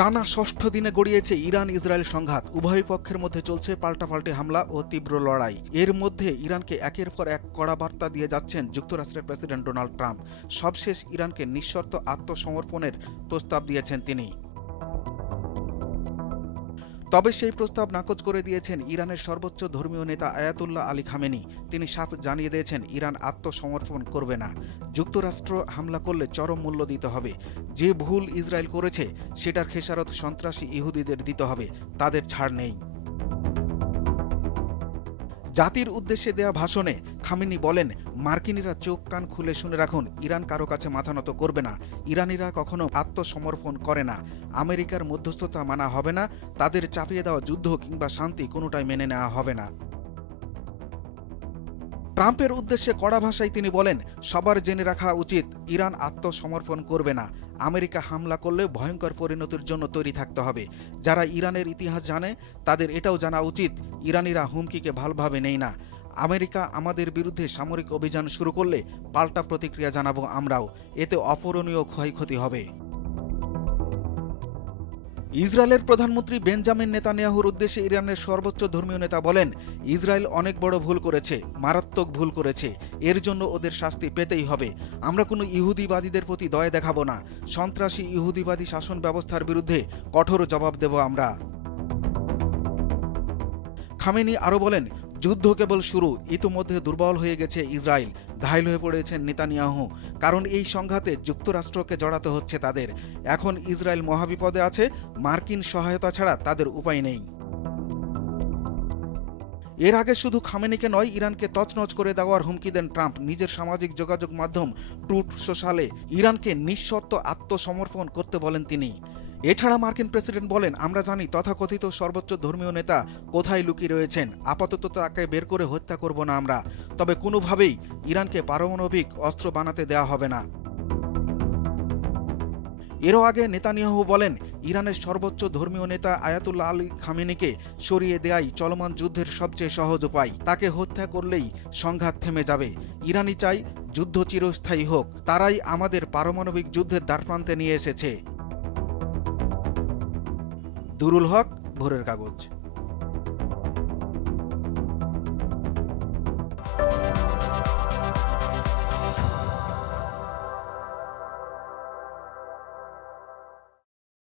টানা ষষ্ঠ দিনে গড়িয়েছে ইরান ইসরায়েল সংঘাত। উভয় পক্ষের মধ্যে চলছে পাল্টাপাল্টি হামলা ও তীব্র লড়াই। এর মধ্যে ইরানকে একের পর এক কড়া বার্তা দিয়ে যাচ্ছেন যুক্তরাষ্ট্রের প্রেসিডেন্ট ডোনাল্ড ট্রাম্প। সবশেষ ইরানকে নিঃশর্ত আত্মসমর্পণের প্রস্তাব দিয়েছেন তিনি। তবে সেই প্রস্তাব নাকচ করে দিয়েছেন ইরানের সর্বোচ্চ ধর্মীয় নেতা আয়াতুল্লাহ আলী খামেনি। তিনি সাফ জানিয়ে দিয়েছেন ইরান আত্মসমর্পণ করবে না। যুক্তরাষ্ট্র হামলা করলে চরম মূল্য দিতে হবে। যে ভুল ইসরায়েল করেছে সেটার খেসারত সন্ত্রাসী ইহুদিদের দিতে হবে, তাদের ছাড় নেই। জাতির উদ্দেশ্যে দেয়া ভাষণে খামেনি বলেন, মার্কিনিরা চোখ কান খুলে শুনে রাখুন, ইরান কারো কাছে মাথা নত করবে না। ইরানিরা কখনো আত্মসমর্পণ করে না। আমেরিকার মধ্যস্থতা মানা হবে না। তাদের চাপিয়ে দেওয়া যুদ্ধ কিংবা শান্তি কোনোটাই মেনে নেওয়া হবে না। ট্রাম্পের উদ্দেশ্যে কড়া ভাষায় তিনি বলেন, সবার জেনে রাখা উচিত ইরান আত্মসমর্পণ করবে না। আমেরিকা হামলা করলে ভয়ঙ্কর পরিণতির জন্য তৈরি থাকতে হবে। যারা ইরানের ইতিহাস জানে তাদের এটাও জানা উচিত, ইরানিরা হুমকিকে ভালোভাবে নেই না। আমেরিকা আমাদের বিরুদ্ধে সামরিক অভিযান শুরু করলে পাল্টা প্রতিক্রিয়া জানাবো আমরাও। এতে অপূরণীয় ক্ষয়ক্ষতি হবে। ইসরায়েলের প্রধানমন্ত্রী বেঞ্জামিন নেতানিয়াহুর উদ্দেশ্যে ইরানের সর্বোচ্চ ধর্মীয় নেতা বলেন, ইসরায়েল অনেক বড় ভুল করেছে, মারাত্মক ভুল করেছে। এর জন্য ওদের শাস্তি পেতেই হবে। আমরা কোনো ইহুদিবাদীদের প্রতি দয়া দেখাবো না। সন্ত্রাসী ইহুদিবাদী শাসন ব্যবস্থার বিরুদ্ধে কঠোর জবাব দেব আমরা। খামেনি আরও বলেন, যুদ্ধ কেবল শুরু। ইতোমধ্যে দুর্বল হয়ে গেছে ইসরায়েল, ঘায়েল হয়ে পড়েছেন নেতানিয়াহু। কারণ এই সংঘাতে যুক্তরাষ্ট্রকে জড়াতে হচ্ছে তাদের। এখন ইসরায়েল মহাবিপদে আছে। মার্কিন সহায়তা ছাড়া তাদের উপায় নেই। এর আগে শুধু খামেনিকে নয়, ইরানকে তছনছ করে দেওয়ার হুমকি দেন ট্রাম্প। নিজের সামাজিক যোগাযোগ মাধ্যম ট্রুথ সোশ্যালে ইরানকে নিঃশর্ত আত্মসমর্পণ করতে বলেন তিনি। এছাড়া মার্কিন প্রেসিডেন্ট বলেন, আমরা জানি তথাকথিত সর্বোচ্চ ধর্মীয় নেতা কোথায় লুকিয়ে রয়েছেন। আপাতত তাকে বের করে হত্যা করব না আমরা। তবে কোনোভাবেই ইরানকে পারমাণবিক অস্ত্র বানাতে দেওয়া হবে না। এরও আগে নেতানিয়াহু বলেন, ইরানের সর্বোচ্চ ধর্মীয় নেতা আয়াতুল্লাহ আলী খামেনিকে সরিয়ে দেয়াই চলমান যুদ্ধের সবচেয়ে সহজ উপায়। তাকে হত্যা করলেই সংঘাত থেমে যাবে। ইরানি চাই যুদ্ধ চিরস্থায়ী হোক। তারাই আমাদের পারমাণবিক যুদ্ধের দ্বারপ্রান্তে নিয়ে এসেছে। দুরুল হক, ভোরের কাগজ।